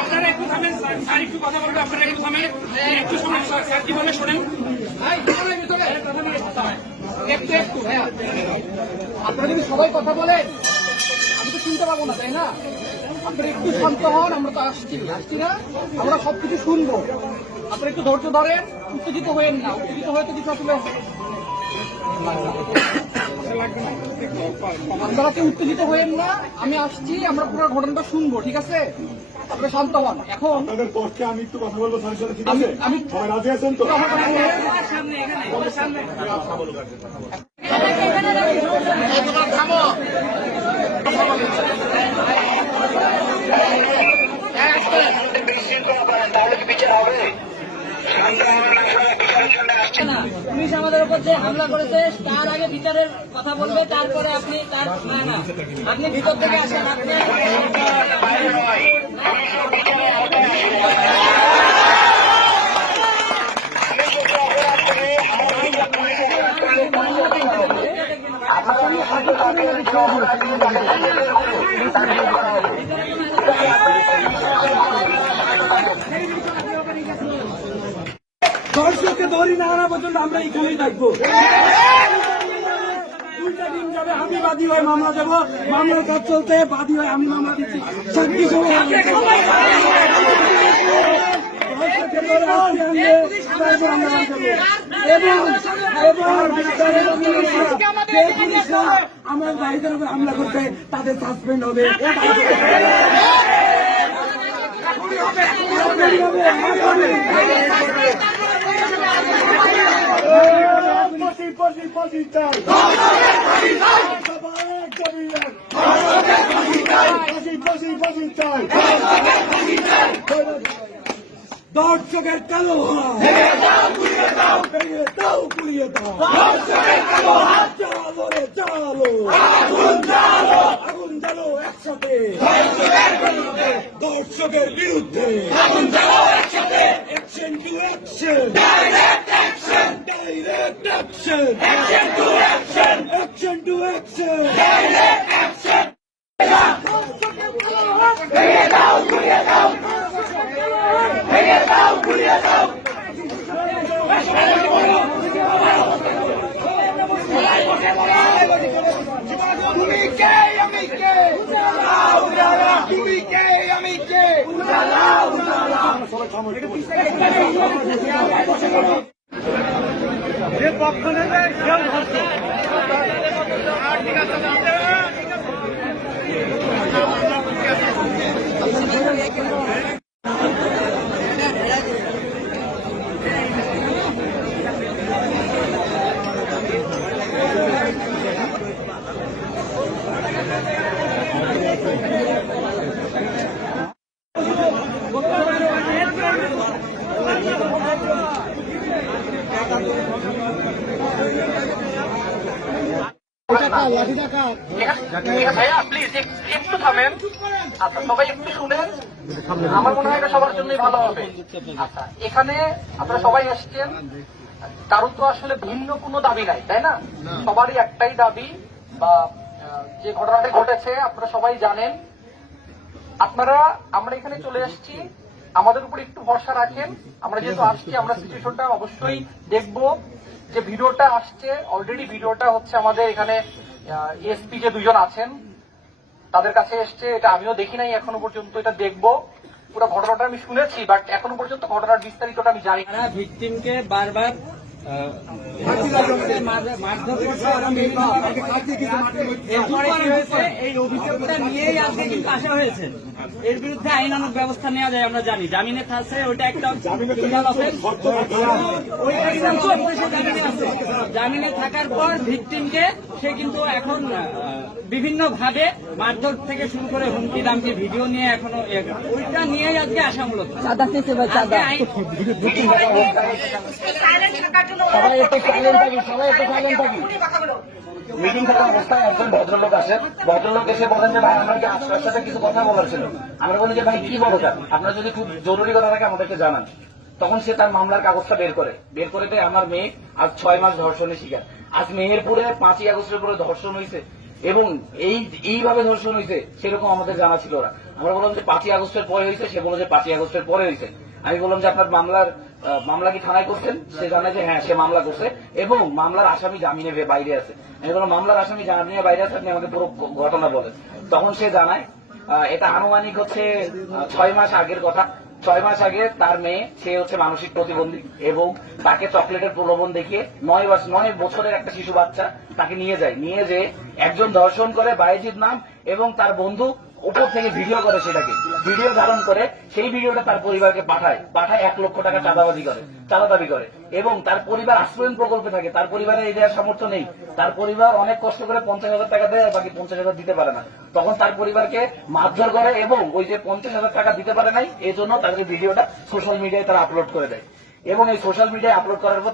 আপনারা একটু কথা বলবে আপনারা একটু শোনেন স্যার কি বলে শোনেন একটু একটু হ্যাঁ আপনারা যদি সবাই কথা বলেন আমি তো শুনতে পাবো না তাই না আপনারা একটু শান্ত হন আমরা তো আসছি আসছি না আমরা সবকিছু শুনব আপনারা একটু ধৈর্য ধরেন উত্তেজিত হয়েন না উত্তেজিত হয়ে তো কিছু আসলে আপনারা কেউ উত্তেজিত হয়েন না আমি আসছি আমরা পুরো ঘটনাটা শুনব ঠিক আছে? আপনি শান্ত হন। এখন আপনাদের পক্ষে আমি একটু কথা বলব স্যারের সাথে ঠিক আছে? আমি- আমি- সবাই রাজি আছেন তো পুলিশ আমাদের উপর হামলা করেছে, তার আগে ভিতরের কথা বলবে, তারপরে আপনি তার না না। আপনি ভিতর থেকে আসেন, আপনি দর্শককে ধরি না আনা পর্যন্ত আমরা এখানেই থাকব দুইটা দিন যাবে আমি বাদী হয়ে মামলা দেবো মামলার কাজ চলতে বাদী হয়ে আমি মামলা দিচ্ছি শান্তি সময় দর্শককে ধরে আজকে আনলে তারপর আমরা বাড়ি যাব। এবং এবং বিচারের অভিযোগটা যে পুলিশরা আমার ভাইদের উপর হামলা করবে তাদের সাসপেন্ড হবে হবে, ফাঁসি ফাঁসি চাই দর্শকের কালো দাও পুড়িয়ে দাও চালো রে চালো আগুন জ্বালো একসাথে দর্শকের বিরুদ্ধে। Action to action direct action direct action action to action action to action তুমি কে আমি কে তুমি কে আমি কে যে পক্ষ সেও ধরছে ভাইয়া প্লিজ একটু থামেন। আচ্ছা সবাই একটু শুনেন। আমার মনে হয় এটা সবার জন্যই ভালো হবে। আচ্ছা এখানে আপনারা সবাই এসছেন কারোর তো আসলে ভিন্ন কোনো দাবি নাই তাই না? সবারই একটাই দাবি বা যে ঘটনাটা ঘটেছে আপনারা সবাই জানেন। আপনারা আমরা এখানে চলে এসেছি আমাদের উপর একটু ভরসা রাখেন। আমরা যেহেতু আসছি, আমরা সিচুয়েশনটা অবশ্যই দেখব। যে ভিডিওটা আসছে অলরেডি ভিডিওটা হচ্ছে আমাদের এখানে এসপি যে দুজন আছেন, তাদের কাছে এসছে, এটা আমিও দেখি নাই এখনও পর্যন্ত, এটা দেখব। পুরো ঘটনাটা আমি শুনেছি বাট এখনও পর্যন্ত ঘটনার বিস্তারিতটা আমি জানি না। ভিকটিমকে বারবার এই অভিযোগটা নিয়েই আজকে কিন্তু আসা হয়েছে। এর বিরুদ্ধে আইনানুক ব্যবস্থা নেওয়া যায় আমরা জানি। জামিনে থাকছে ওইটা একটা জামিনে থাকার পর ভিকটিমকে সে কিন্তু এখন বিভিন্ন ভাবে মারধর থেকে শুরু করে হুমকি দামকি ভিডিও নিয়ে এখনও ওইটা নিয়েই আজকে আসা মূলত। আজকে আইন- সবাই একটু সাইলেন্ট থাকি সবাই একটু সাইলেন্ট থাকি। মিটিং থাকা অবস্থায় একজন ভদ্রলোক আসে। ভদ্রলোক এসে বলেন যে ভাই আমাকে আপনার সাথে কিছু কথা বলার ছিল? আমরা বলি যে ভাই কি বলো আপনার যদি খুব জরুরি কথা থাকে আমাদেরকে জানান। তখন সে তার মামলার কাগজটা বের করে। বের করে দেয় আমার মেয়ে আজ ছয় মাস ধর্ষণের শিকার। আজ মেহেরপুরে পাঁচই আগস্টের পরে ধর্ষণ হয়েছে এবং এই এইভাবে ধর্ষণ হয়েছে সেরকম আমাদের জানা ছিল না। আমরা বললাম যে পাঁচই আগস্টের পরে হয়েছে। সে বলল যে পাঁচই আগস্টের পরে হয়েছে। আমি বললাম যে আপনার মামলার মামলা কি থানায় করছেন? সে জানায় যে হ্যাঁ সে মামলা করছে এবং মামলার আসামি জামিনে বাইরে আছে। আমি বললাম, মামলার আসামি জামিনে বাইরে আছে? আপনি আমাকে পুরো ঘটনা বলেন। তখন সে জানায় এটা আনুমানিক হচ্ছে ছয় মাস আগের কথা। ছয় মাস আগে তার মেয়ে, সে হচ্ছে মানসিক প্রতিবন্ধী এবং তাকে চকলেটের প্রলোভন দেখিয়ে নয় মাস নয় বছরের একটা শিশু বাচ্চা তাকে নিয়ে যায়। নিয়ে যে একজন ধর্ষণ করে বাইজির নাম এবং তার বন্ধু উপর থেকে ভিডিও করে সেটাকে। ভিডিও ধারণ করে সেই ভিডিওটা তার পরিবারকে পাঠায়। পাঠায় এক লক্ষ টাকা চাঁদাবাজি করে চাঁদা দাবি করে। এবং তার পরিবার আশ্রয়ন প্রকল্পে থাকে। তার পরিবারে এই দেওয়ার সামর্থ্য নেই। তার পরিবার অনেক কষ্ট করে পঞ্চাশ হাজার টাকা দেয় বাকি পঞ্চাশ হাজার দিতে পারে না। তখন তার পরিবারকে মারধর করে এবং ওই যে পঞ্চাশ হাজার টাকা দিতে পারে নাই এই জন্য তাদের ভিডিওটা সোশ্যাল মিডিয়ায় তারা আপলোড করে দেয়। এবং এই সোশ্যাল মিডিয়ায় আপলোড করার পর